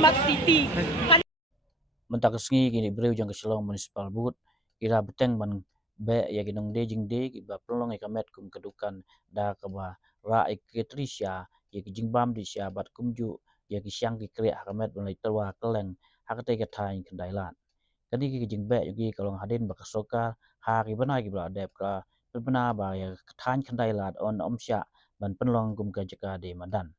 Smart City. Mentakesngi kini beriu jang keselong municipal but kira beteng man be ya ginong de jing de kiba prolong ekamet kum kedukan da kaba ra eketrisha ya kijing bam di syabat kumju ya kisyang ki kriya hakamet mulai terwa keleng hakate ketain kendailan kadi ki kijing be yugi kalong hadin bakasoka hari bana ki bla dep ka berbena ba ya ketain kendailan on omsya ban penlong kum ka jaka de madan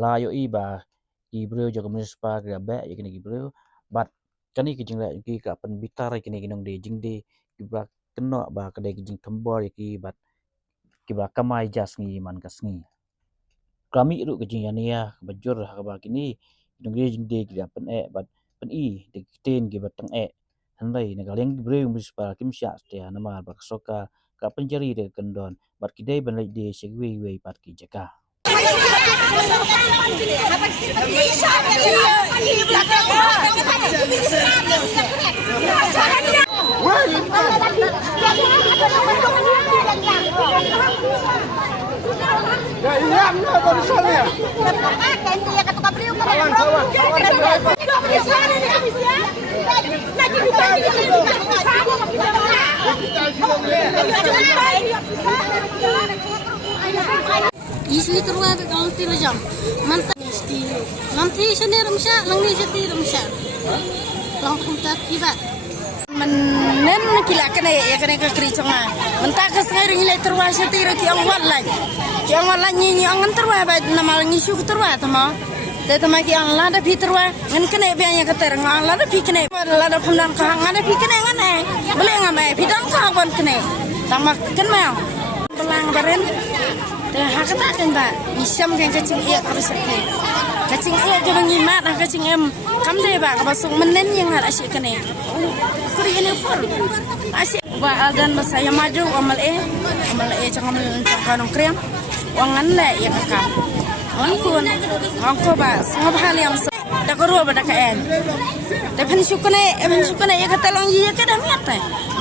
la yo iba ki beriu jang municipal kira be ya kini ki beriu bat kani kijing la ki ka pen bitar kini ginong de jing de kibra keno ba kedai kijing tembor ki bat kibra kamai jas ngi man kasngi kami ru kijing yania bajur ha ba kini ginong de jing de kibra pen e bat pen i de ten ki batang e handai ne galeng bre municipal kim sya stia nama ba soka ka penjari de kendon bat kidai ban lai de segwi we pat ki jaka Ya iya, baru sana ya. Isu itu ruang kalau tidak jam, mantap isti, nanti sendiri rumsha, langni sendiri rumsha, lang kumtat tiba. Menen kila kena ya kena kericungan, mentah kesekarang nilai terwas sendiri ki angwal lagi ni angan terwas, baik nama langi isu terwas tama, tetapi ki ang lada pi terwas, ngan kena biaya keter, ngan lada pi kena, lada pemdan kahang lada pi kena ngan boleh ngamai, pidang kawan kena, sama kena, belang beren. Hak tak kan ba isam kan kacing iya harus ke kacing iya je ngimat kacing em kam deh ba kabasuk menen yang har asyik kene kuri ini for asyik ba adan saya maju amal jangan kanong krem wangan le ya kakak angko ba sangap hal yang da ko ro ba da kaen da phan sukane ya katalong iya ka da miat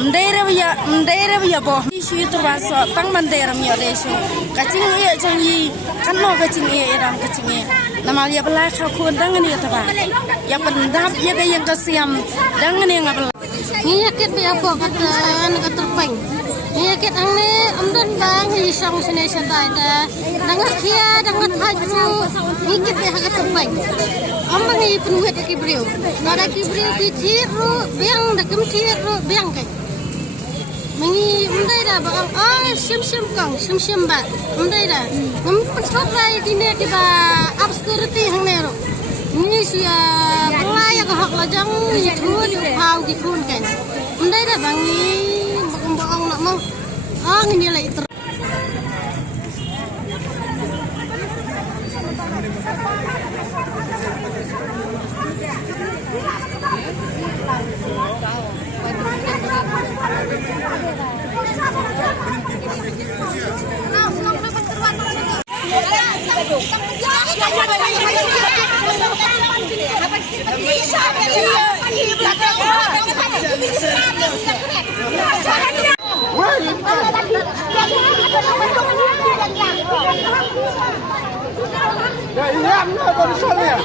mendere ya bo isu itu baso tang mendere mi odesu kacing iya jangi kanno kacing iya ram kacing iya nama ya bela kha kun dangan ya taba ya pendap ya ga yang kasiam dangan ya ngabel ngiyakit bi apa kata terpeng ngiyakit angne amdan bang isang sene sata dangat kia dangat haju ngikit bi hak terpeng amang ni penuhet ki brio nada ki brio bi thiru biang da kem thiru biang kai mengi undai dah bang sim kang bat undai dah ngempet lai kini tiba obscurity hang nero ini sia pelaya ke hak lajang itu pau di kun kan undai dah bang ni bang nak mau ini lai ter Ya iya, baru sana ya.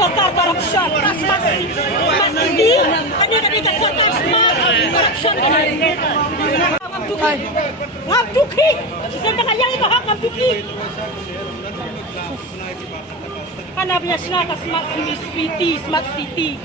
Sokar corruption, smart city, kanya kami kasokar smart corruption ngam tuki, sampai kaya itu hak ngam tuki. Karena punya smart city.